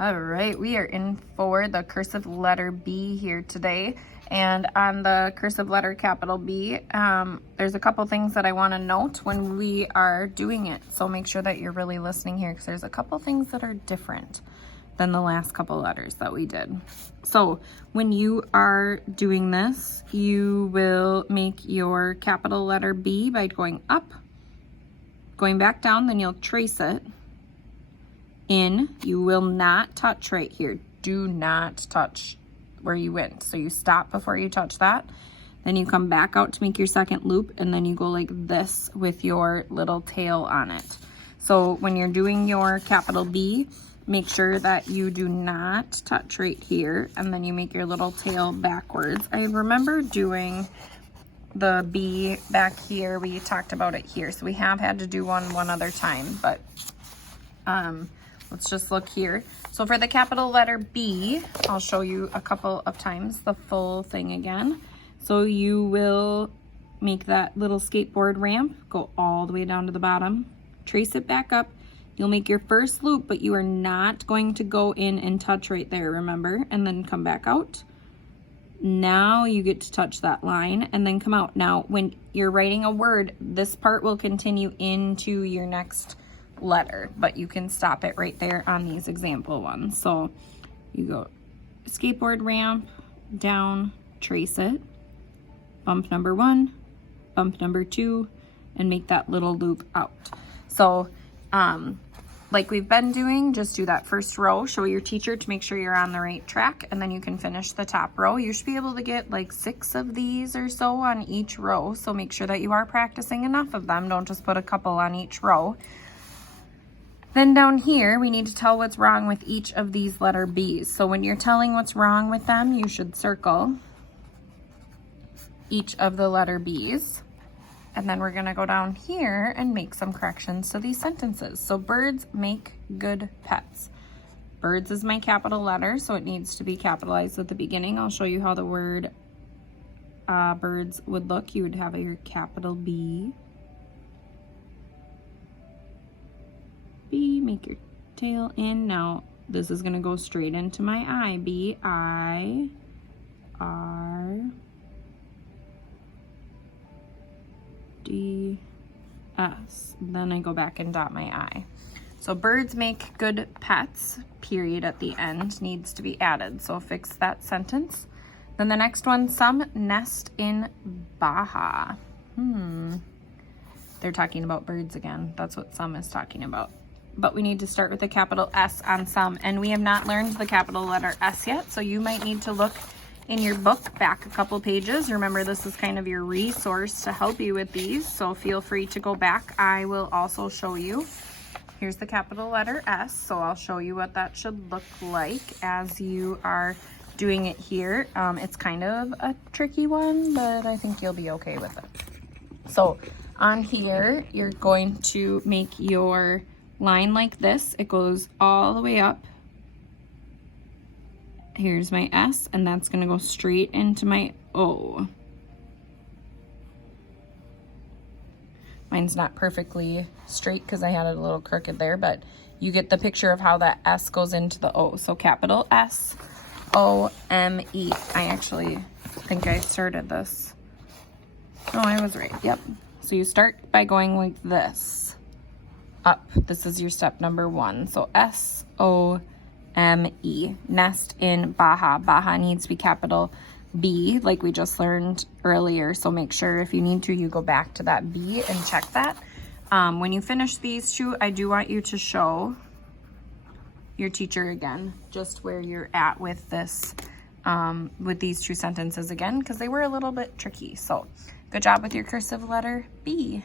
All right, we are in for the cursive letter B here today. And on the cursive letter capital B, there's a couple things that I want to note when we are doing it. So make sure that you're really listening here because there's a couple things that are different than the last couple letters that we did. So when you are doing this, you will make your capital letter B by going up, going back down, then you'll trace it in. You will not touch right here. Do not touch where you went. So you stop before you touch that. Then you come back out to make your second loop, and then you go like this with your little tail on it. So when you're doing your capital B, make sure that you do not touch right here, and then you make your little tail backwards. I remember doing the B back here. We talked about it here. So we have had to do one other time, but let's just look here. So for the capital letter B, I'll show you a couple of times the full thing again. So you will make that little skateboard ramp, go all the way down to the bottom, trace it back up. You'll make your first loop, but you are not going to go in and touch right there, remember? And then come back out. Now you get to touch that line and then come out. Now, when you're writing a word, this part will continue into your next letter, but you can stop it right there on these example ones. So you go skateboard ramp, down, trace it, bump number 1, bump number 2, and make that little loop out. So like we've been doing, just do that first row, show your teacher to make sure you're on the right track, and then you can finish the top row. You should be able to get like 6 of these or so on each row, so make sure that you are practicing enough of them. Don't just put a couple on each row. Then down here, we need to tell what's wrong with each of these letter B's. So when you're telling what's wrong with them, you should circle each of the letter B's. And then we're gonna go down here and make some corrections to these sentences. So birds make good pets. Birds is my capital letter, so it needs to be capitalized at the beginning. I'll show you how the word birds would look. You would have your capital B. B, make your tail in. Now this is going to go straight into my I. B, I, R, D, S. Then I go back and dot my I. So birds make good pets, period at the end, needs to be added. So fix that sentence. Then the next one, some nest in Baja. They're talking about birds again. That's what some is talking about. But we need to start with a capital S on some, and we have not learned the capital letter S yet, so you might need to look in your book back a couple pages. Remember, this is kind of your resource to help you with these, so feel free to go back. I will also show you. Here's the capital letter S, so I'll show you what that should look like as you are doing it here. It's kind of a tricky one, but I think you'll be okay with it. So on here, you're going to make your line like this. It goes all the way up. Here's my S, and that's going to go straight into my O. Mine's not perfectly straight because I had it a little crooked there, but you get the picture of how that S goes into the O. So capital S, O, M, E. I actually think I started this. Oh, I was right. Yep. So you start by going like this. Up. This is your step number 1. So S-O-M-E. Nest in Baja. Baja needs to be capital B, like we just learned earlier. So make sure if you need to, you go back to that B and check that. When you finish these two, I do want you to show your teacher again, just where you're at with this, with these two sentences again, because they were a little bit tricky. So good job with your cursive letter B.